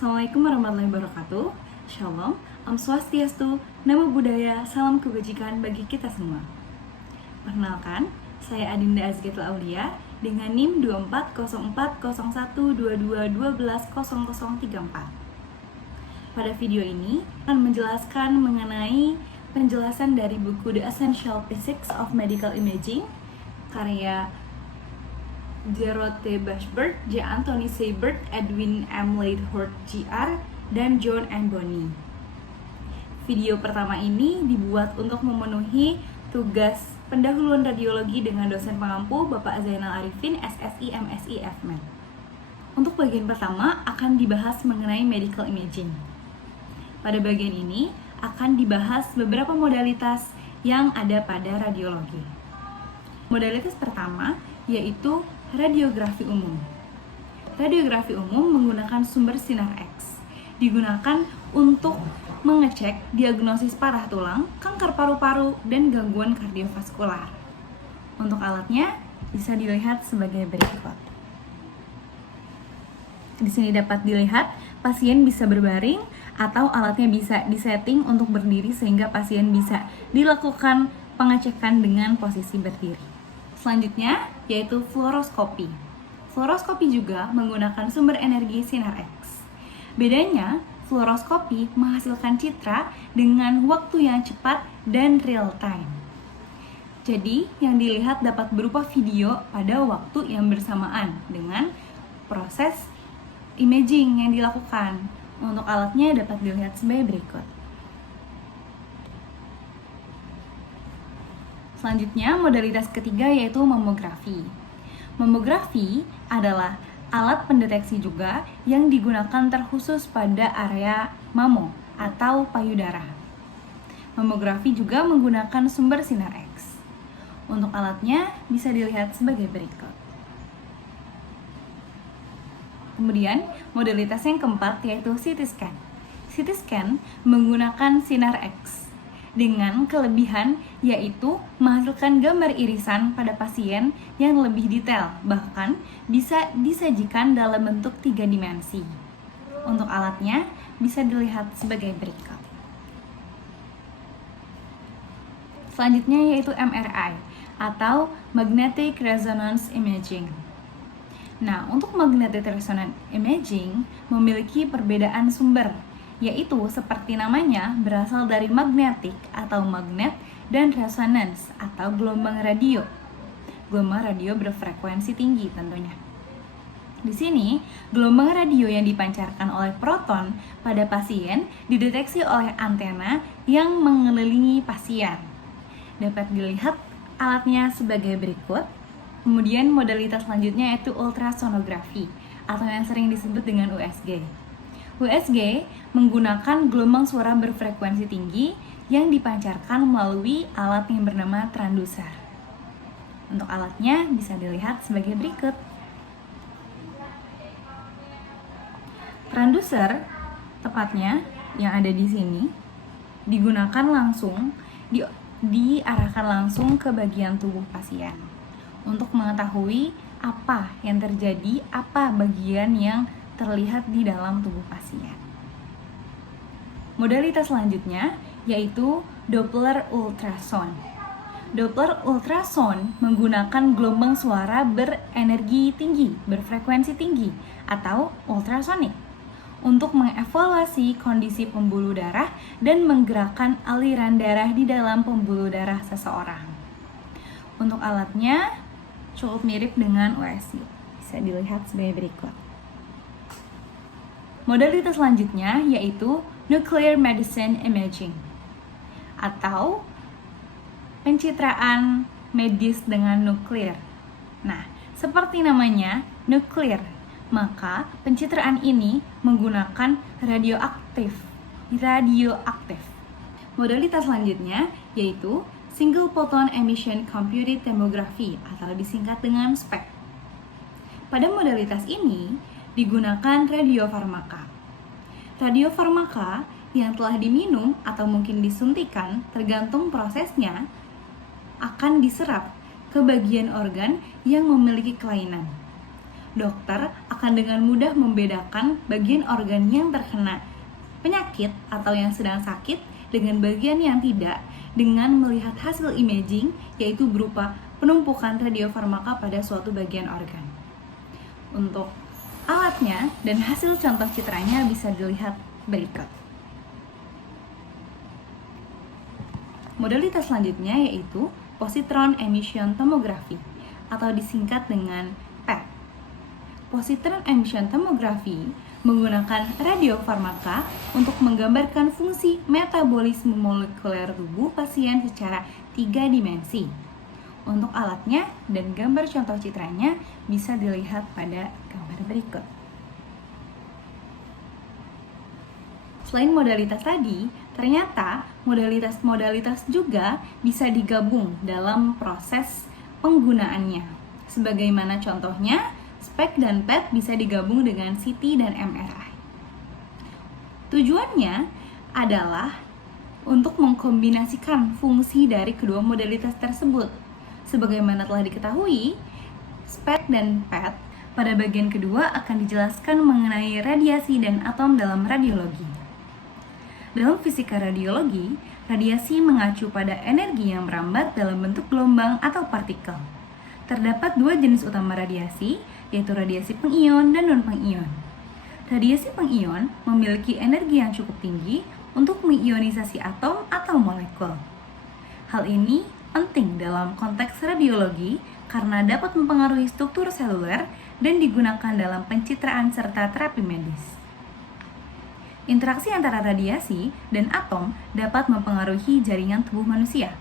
Assalamualaikum warahmatullahi wabarakatuh. Shalom, Om Swastiastu, Namo Buddhaya, salam kebajikan bagi kita semua. Perkenalkan, saya Adinda Azgatul Aulia dengan NIM 24040122120034. Pada video ini akan menjelaskan mengenai penjelasan dari buku The Essential Physics of Medical Imaging karya Gerard T. Bashford, J. Anthony Seibert, Edwin M. Leithort, Jr., dan John M. Bonney. Video pertama ini dibuat untuk memenuhi tugas pendahuluan radiologi dengan dosen pengampu Bapak Zainal Arifin, SSI, MSI, FMed. Untuk bagian pertama akan dibahas mengenai medical imaging. Pada bagian ini akan dibahas beberapa modalitas yang ada pada radiologi. Modalitas pertama yaitu radiografi umum. Radiografi umum menggunakan sumber sinar X. Digunakan untuk mengecek diagnosis parah tulang, kanker paru-paru, dan gangguan kardiovaskular. Untuk alatnya bisa dilihat sebagai berikut. Di sini dapat dilihat pasien bisa berbaring atau alatnya bisa disetting untuk berdiri sehingga pasien bisa dilakukan pengecekan dengan posisi berdiri. Selanjutnya yaitu fluoroskopi. Fluoroskopi juga menggunakan sumber energi sinar X. Bedanya, fluoroskopi menghasilkan citra dengan waktu yang cepat dan real time. Jadi, yang dilihat dapat berupa video pada waktu yang bersamaan dengan proses imaging yang dilakukan. Untuk alatnya dapat dilihat sebagai berikut. Selanjutnya, modalitas ketiga yaitu mamografi. Mamografi adalah alat pendeteksi juga yang digunakan terkhusus pada area mamo atau payudara. Mamografi juga menggunakan sumber sinar X. Untuk alatnya bisa dilihat sebagai berikut. Kemudian, modalitas yang keempat yaitu CT scan. CT scan menggunakan sinar X dengan kelebihan yaitu menghasilkan gambar irisan pada pasien yang lebih detail, bahkan bisa disajikan dalam bentuk 3 dimensi. Untuk alatnya bisa dilihat sebagai berikut. Selanjutnya yaitu MRI atau Magnetic Resonance Imaging. Nah, untuk Magnetic Resonance Imaging memiliki perbedaan sumber, yaitu seperti namanya berasal dari magnetik atau magnet dan resonance atau gelombang radio. Gelombang radio berfrekuensi tinggi tentunya. Di sini, gelombang radio yang dipancarkan oleh proton pada pasien dideteksi oleh antena yang mengelilingi pasien. Dapat dilihat alatnya sebagai berikut. Kemudian modalitas selanjutnya yaitu ultrasonografi atau yang sering disebut dengan USG. USG menggunakan gelombang suara berfrekuensi tinggi yang dipancarkan melalui alat yang bernama transducer. Untuk alatnya bisa dilihat sebagai berikut. Transducer, tepatnya yang ada di sini, digunakan langsung, diarahkan langsung ke bagian tubuh pasien untuk mengetahui apa yang terjadi, apa bagian yang terlihat di dalam tubuh pasien. Modalitas selanjutnya yaitu Doppler ultrasound. Doppler ultrasound menggunakan gelombang suara berenergi tinggi, berfrekuensi tinggi atau ultrasonik untuk mengevaluasi kondisi pembuluh darah dan menggerakkan aliran darah di dalam pembuluh darah seseorang. Untuk alatnya cukup mirip dengan USG. Bisa dilihat sebagai berikut. Modalitas selanjutnya yaitu Nuclear Medicine Imaging atau pencitraan medis dengan nuklir. Nah, seperti namanya, nuklir, maka pencitraan ini menggunakan radioaktif. Modalitas selanjutnya yaitu Single Photon Emission Computed Tomography atau disingkat dengan SPECT. Pada modalitas ini digunakan radiofarmaka. Radiofarmaka yang telah diminum atau mungkin disuntikan tergantung prosesnya akan diserap ke bagian organ yang memiliki kelainan. dokter akan dengan mudah membedakan bagian organ yang terkena penyakit atau yang sedang sakit dengan bagian yang tidak dengan melihat hasil imaging, yaitu berupa penumpukan radiofarmaka pada suatu bagian organ. Untuk alatnya dan hasil contoh citranya bisa dilihat berikut. Modalitas selanjutnya yaitu positron emission tomography atau disingkat dengan PET. Positron emission tomography menggunakan radiofarmaka untuk menggambarkan fungsi metabolisme molekuler tubuh pasien secara 3 dimensi. Untuk alatnya dan gambar contoh citranya bisa dilihat pada gambar berikut. Selain modalitas tadi, ternyata modalitas-modalitas juga bisa digabung dalam proses penggunaannya. Sebagaimana contohnya, SPECT dan PET bisa digabung dengan CT dan MRI. Tujuannya adalah untuk mengkombinasikan fungsi dari kedua modalitas tersebut. Sebagaimana telah diketahui, SPECT dan PET pada bagian kedua akan dijelaskan mengenai radiasi dan atom dalam radiologi. Dalam fisika radiologi, radiasi mengacu pada energi yang merambat dalam bentuk gelombang atau partikel. Terdapat 2 jenis utama radiasi, yaitu radiasi pengion dan non-pengion. Radiasi pengion memiliki energi yang cukup tinggi untuk mengionisasi atom atau molekul. Hal ini penting dalam konteks radiologi karena dapat mempengaruhi struktur seluler dan digunakan dalam pencitraan serta terapi medis. Interaksi antara radiasi dan atom dapat mempengaruhi jaringan tubuh manusia.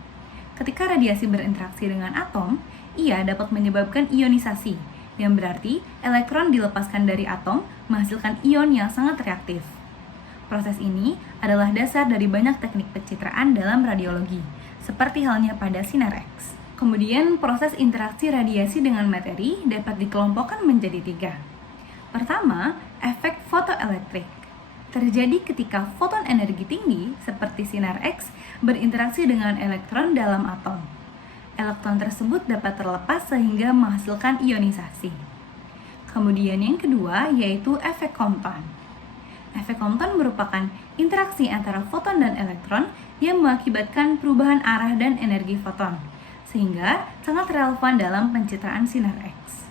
Ketika radiasi berinteraksi dengan atom, ia dapat menyebabkan ionisasi, yang berarti elektron dilepaskan dari atom menghasilkan ion yang sangat reaktif. Proses ini adalah dasar dari banyak teknik pencitraan dalam radiologi, seperti halnya pada sinar X. Kemudian, proses interaksi radiasi dengan materi dapat dikelompokkan menjadi 3. Pertama, efek fotoelektrik. Terjadi ketika foton energi tinggi, seperti sinar X, berinteraksi dengan elektron dalam atom. Elektron tersebut dapat terlepas sehingga menghasilkan ionisasi. Kemudian yang kedua, yaitu efek Compton. Efek Compton merupakan interaksi antara foton dan elektron yang mengakibatkan perubahan arah dan energi foton, sehingga sangat relevan dalam pencitraan sinar X.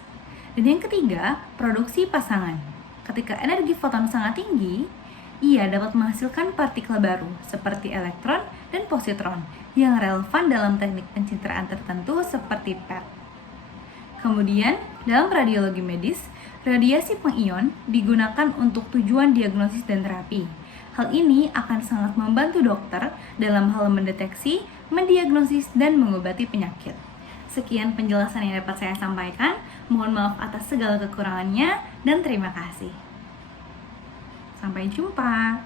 Dan yang ketiga, produksi pasangan. Ketika energi foton sangat tinggi, ia dapat menghasilkan partikel baru seperti elektron dan positron yang relevan dalam teknik pencitraan tertentu seperti PET. Kemudian, dalam radiologi medis, radiasi pengion digunakan untuk tujuan diagnosis dan terapi. Hal ini akan sangat membantu dokter dalam hal mendeteksi, mendiagnosis, dan mengobati penyakit. Sekian penjelasan yang dapat saya sampaikan. Mohon maaf atas segala kekurangannya, dan terima kasih. Sampai jumpa.